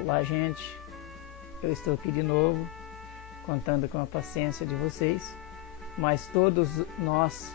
Olá, gente, eu estou aqui de novo, contando com a paciência de vocês, mas todos nós,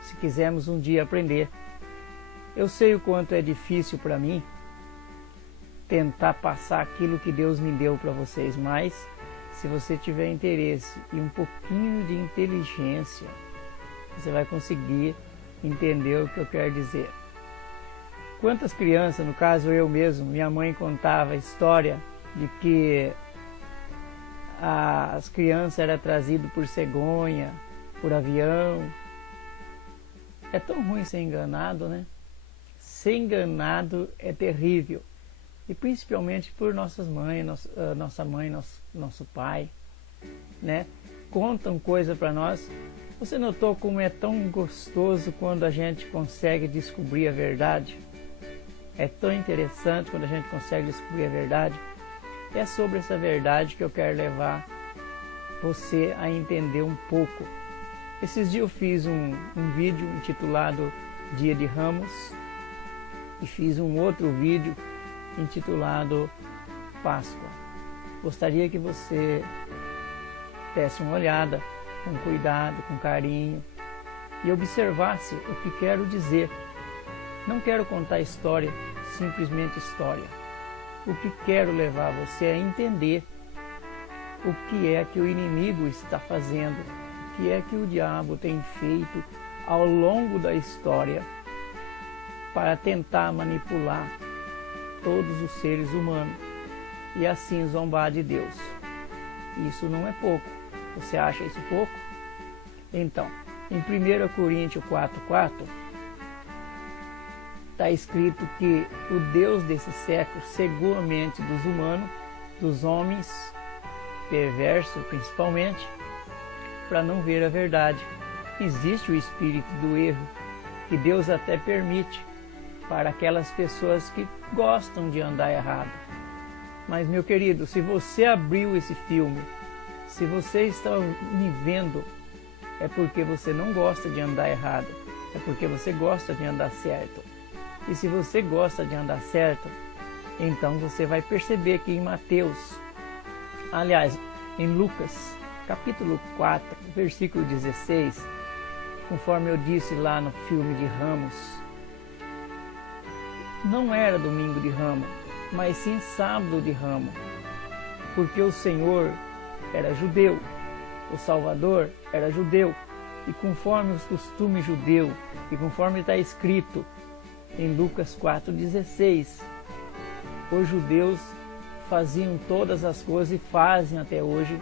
se quisermos um dia aprender, eu sei o quanto é difícil para mim tentar passar aquilo que Deus me deu para vocês, mas se você tiver interesse e um pouquinho de inteligência, você vai conseguir entender o que eu quero dizer. Quantas crianças, no caso eu mesmo, minha mãe contava a história de que as crianças eram trazidas por cegonha, por avião. É tão ruim ser enganado, né? Ser enganado é terrível. E principalmente por nossas mães, nossa mãe, nosso pai, né? Contam coisa para nós. Você notou como é tão gostoso quando a gente consegue descobrir a verdade? É tão interessante quando a gente consegue descobrir a verdade. É sobre essa verdade que eu quero levar você a entender um pouco. Esses dias eu fiz um vídeo intitulado Dia de Ramos e fiz um outro vídeo intitulado Páscoa. Gostaria que você desse uma olhada com cuidado, com carinho e observasse o que quero dizer. Não quero contar história, simplesmente história. O que quero levar você a entender o que é que o inimigo está fazendo, o que é que o diabo tem feito ao longo da história para tentar manipular todos os seres humanos e assim zombar de Deus. Isso não é pouco. Você acha isso pouco? Então, em 1 Coríntios 4:4 está escrito que o Deus desse século cegou a mente dos humanos, dos homens, perversos principalmente, para não ver a verdade. Existe o espírito do erro, que Deus até permite para aquelas pessoas que gostam de andar errado. Mas, meu querido, se você abriu esse filme, se você está me vendo, é porque você não gosta de andar errado, é porque você gosta de andar certo. E se você gosta de andar certo, então você vai perceber que em Mateus, aliás, em Lucas, capítulo 4, versículo 16, conforme eu disse lá no filme de Ramos, não era domingo de Ramos, mas sim sábado de Ramos, porque o Senhor era judeu, o Salvador era judeu, e conforme os costumes judeus, e conforme está escrito em Lucas 4,16, os judeus faziam todas as coisas e fazem até hoje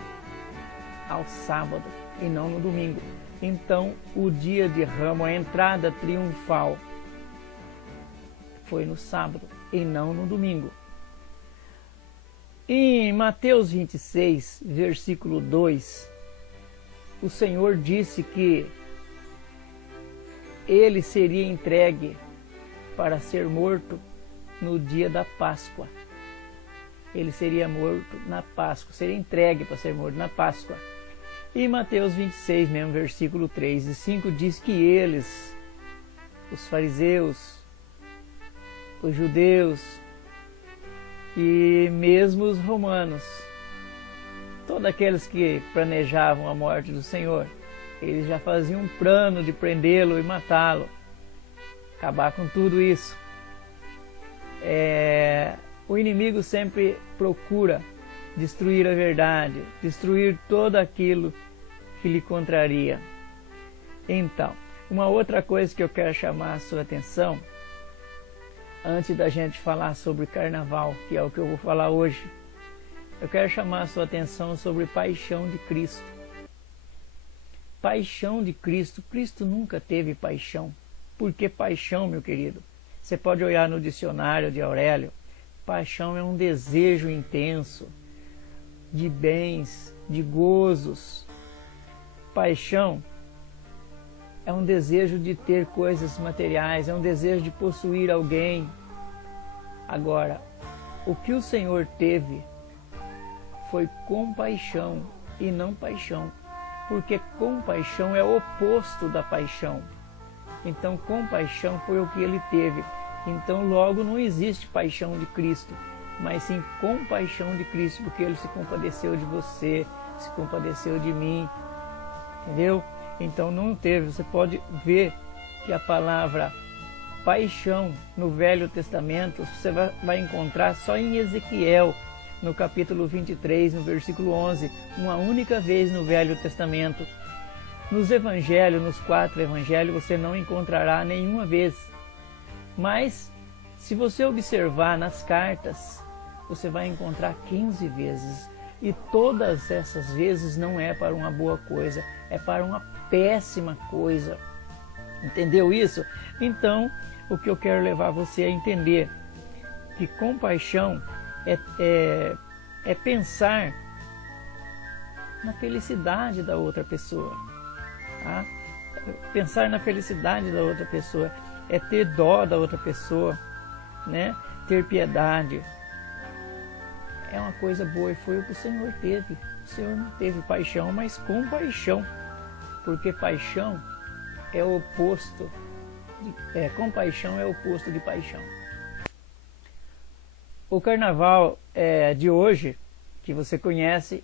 ao sábado e não no domingo. Então, o dia de Ramos, a entrada triunfal, foi no sábado e não no domingo. Em Mateus 26, versículo 2, o Senhor disse que ele seria entregue para ser morto no dia da Páscoa. Ele seria morto na Páscoa, seria entregue para ser morto na Páscoa. E Mateus 26, mesmo versículo 3 e 5, diz que eles, os fariseus, os judeus e mesmo os romanos, todos aqueles que planejavam a morte do Senhor, eles já faziam um plano de prendê-lo e matá-lo, acabar com tudo isso. O inimigo sempre procura destruir a verdade, destruir tudo aquilo que lhe contraria. Então, uma outra coisa que eu quero chamar a sua atenção, antes da gente falar sobre carnaval, que é o que eu vou falar hoje, eu quero chamar a sua atenção sobre paixão de Cristo. Paixão de Cristo. Cristo nunca teve paixão. Por que paixão, meu querido? Você pode olhar no dicionário de Aurélio. Paixão é um desejo intenso de bens, de gozos. Paixão é um desejo de ter coisas materiais, é um desejo de possuir alguém. Agora, o que o Senhor teve foi compaixão e não paixão, porque compaixão é o oposto da paixão. Então, compaixão foi o que ele teve. Então, logo, não existe paixão de Cristo. mas sim compaixão de Cristo, porque Ele se compadeceu de você, se compadeceu de mim, entendeu? Então não teve, você pode ver que a palavra paixão no Velho Testamento você vai encontrar só em Ezequiel, no capítulo 23, no versículo 11, uma única vez no Velho Testamento. Nos evangelhos, nos 4 evangelhos, você não encontrará nenhuma vez. Mas, se você observar nas cartas, você vai encontrar 15 vezes. E todas essas vezes não é para uma boa coisa, é para uma péssima coisa. Entendeu isso? Então, o que eu quero levar você a entender que compaixão é pensar na felicidade da outra pessoa. Tá? Pensar na felicidade da outra pessoa, é ter dó da outra pessoa, né? Ter piedade. É uma coisa boa e foi o que o Senhor teve. O Senhor não teve paixão, mas compaixão, porque paixão é o oposto, compaixão é o oposto de paixão. O carnaval de hoje, que você conhece,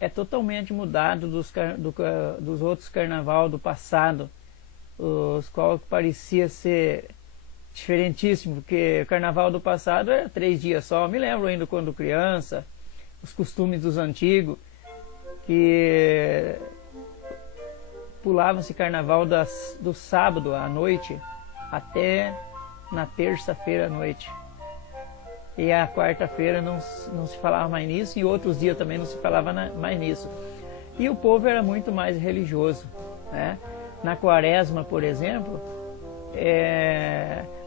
é totalmente mudado dos outros carnaval do passado, os quais parecia ser diferentíssimo, porque o carnaval do passado era 3 dias só. Eu me lembro ainda quando criança, os costumes dos antigos, que pulavam-se carnaval do sábado à noite até na terça-feira à noite. E a quarta-feira não se falava mais nisso, e outros dias também não se falava mais nisso. E o povo era muito mais religioso, né? Na quaresma, por exemplo,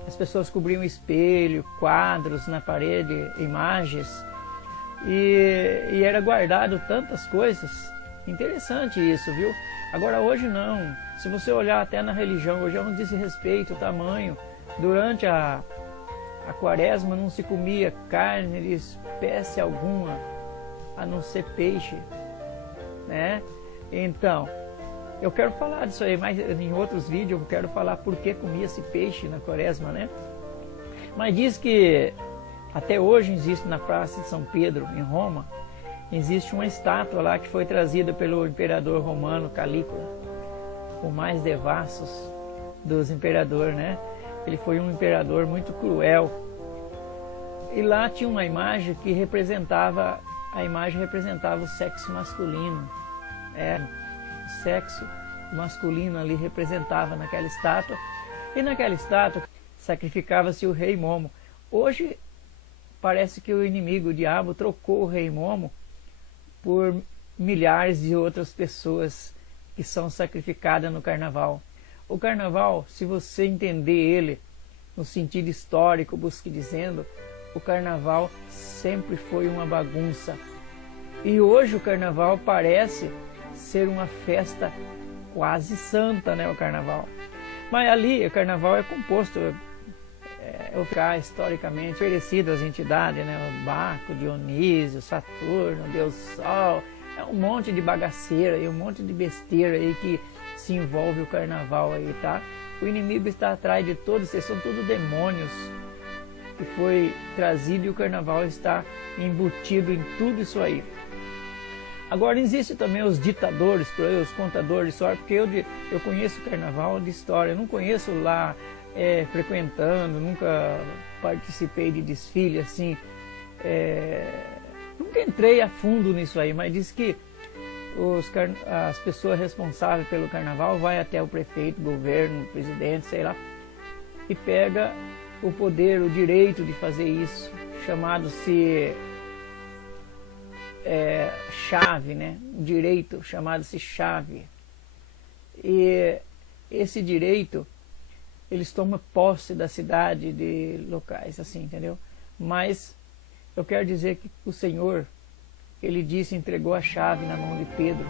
as pessoas cobriam espelho, quadros na parede, imagens, e era guardado tantas coisas. Interessante isso, viu? Agora hoje não. Se você olhar até na religião, hoje é um desrespeito tamanho. Durante a quaresma não se comia carne de espécie alguma, a não ser peixe, né? Então, eu quero falar disso aí, mas em outros vídeos eu quero falar por que comia-se peixe na quaresma, né? Mas diz que até hoje existe na Praça de São Pedro, em Roma, existe uma estátua lá que foi trazida pelo imperador romano Calígula, o mais devassos dos imperadores, né? Ele foi um imperador muito cruel. E lá tinha uma imagem que representava o sexo masculino. O sexo masculino ali representava naquela estátua. E naquela estátua sacrificava-se o rei Momo. Hoje parece que o inimigo, o diabo, trocou o rei Momo por milhares de outras pessoas que são sacrificadas no carnaval. O carnaval, se você entender ele no sentido histórico, busque dizendo, o carnaval sempre foi uma bagunça. E hoje o carnaval parece ser uma festa quase santa, né, o carnaval. Mas ali o carnaval é composto, historicamente oferecido às entidades, né, o Baco, Dionísio, Saturno, Deus Sol, é um monte de bagaceira e um monte de besteira aí que se envolve o carnaval aí, tá? O inimigo está atrás de todos, esses são todos demônios que foi trazido, e o carnaval está embutido em tudo isso aí. Agora existe também os ditadores, os contadores de história, porque eu conheço o carnaval de história, eu não conheço lá frequentando, nunca participei de desfile assim, nunca entrei a fundo nisso aí, mas diz que as pessoas responsáveis pelo carnaval vai até o prefeito, governo, presidente, sei lá, e pega o poder, o direito de fazer isso, chamado-se chave, né? Um direito chamado-se chave. E esse direito, eles tomam posse da cidade, de locais, assim, entendeu? Mas eu quero dizer que o Senhor, ele disse, entregou a chave na mão de Pedro.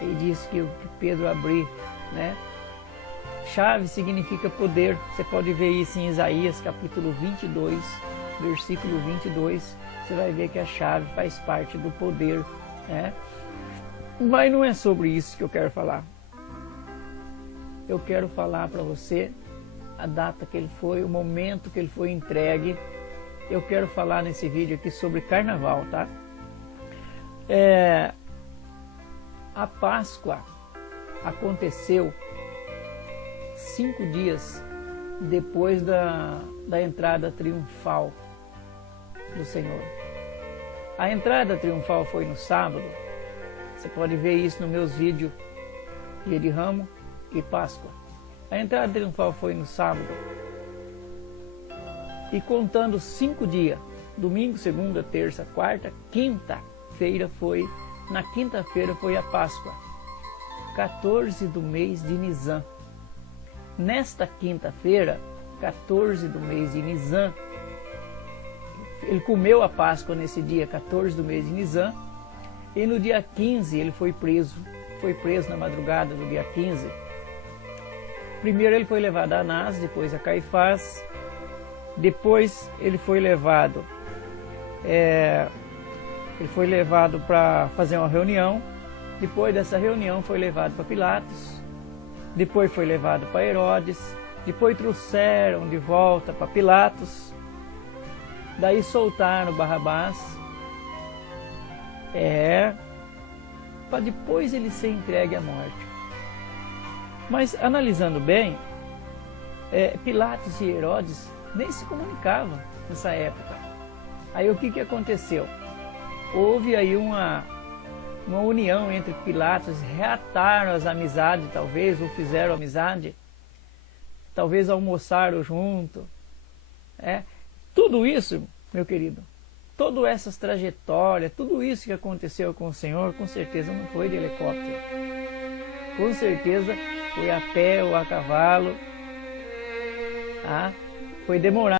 Ele disse que Pedro abrir, né? Chave significa poder. Você pode ver isso em Isaías capítulo 22, versículo 22. Você vai ver que a chave faz parte do poder, né? Mas não é sobre isso que eu quero falar. Eu quero falar para você a data que ele foi, o momento que ele foi entregue eu quero falar nesse vídeo aqui sobre carnaval, tá? A Páscoa aconteceu 5 dias depois da entrada triunfal do Senhor. A entrada triunfal foi no sábado. Você pode ver isso nos meus vídeos, Dia de Ramos e Páscoa. A entrada triunfal foi no sábado. E contando 5 dias, domingo, segunda, terça, quarta, quinta-feira foi, na quinta-feira foi a Páscoa, 14 do mês de Nisan. Nesta quinta-feira, 14 do mês de Nisan, ele comeu a Páscoa nesse dia 14 do mês de Nisan, e no dia 15 ele foi preso na madrugada do dia 15. Primeiro ele foi levado a Anás, depois a Caifás, depois ele foi levado para fazer uma reunião. Depois dessa reunião foi levado para Pilatos, depois foi levado para Herodes, depois trouxeram de volta para Pilatos, daí soltaram Barrabás, para depois ele ser entregue à morte. Mas analisando bem, Pilatos e Herodes nem se comunicavam nessa época. Aí o que aconteceu? Houve aí uma união entre Pilatos, reataram as amizades talvez, ou fizeram amizade, talvez almoçaram junto. Tudo isso, meu querido, todas essas trajetórias, tudo isso que aconteceu com o Senhor, com certeza não foi de helicóptero. Com certeza foi a pé ou a cavalo. Foi demorado.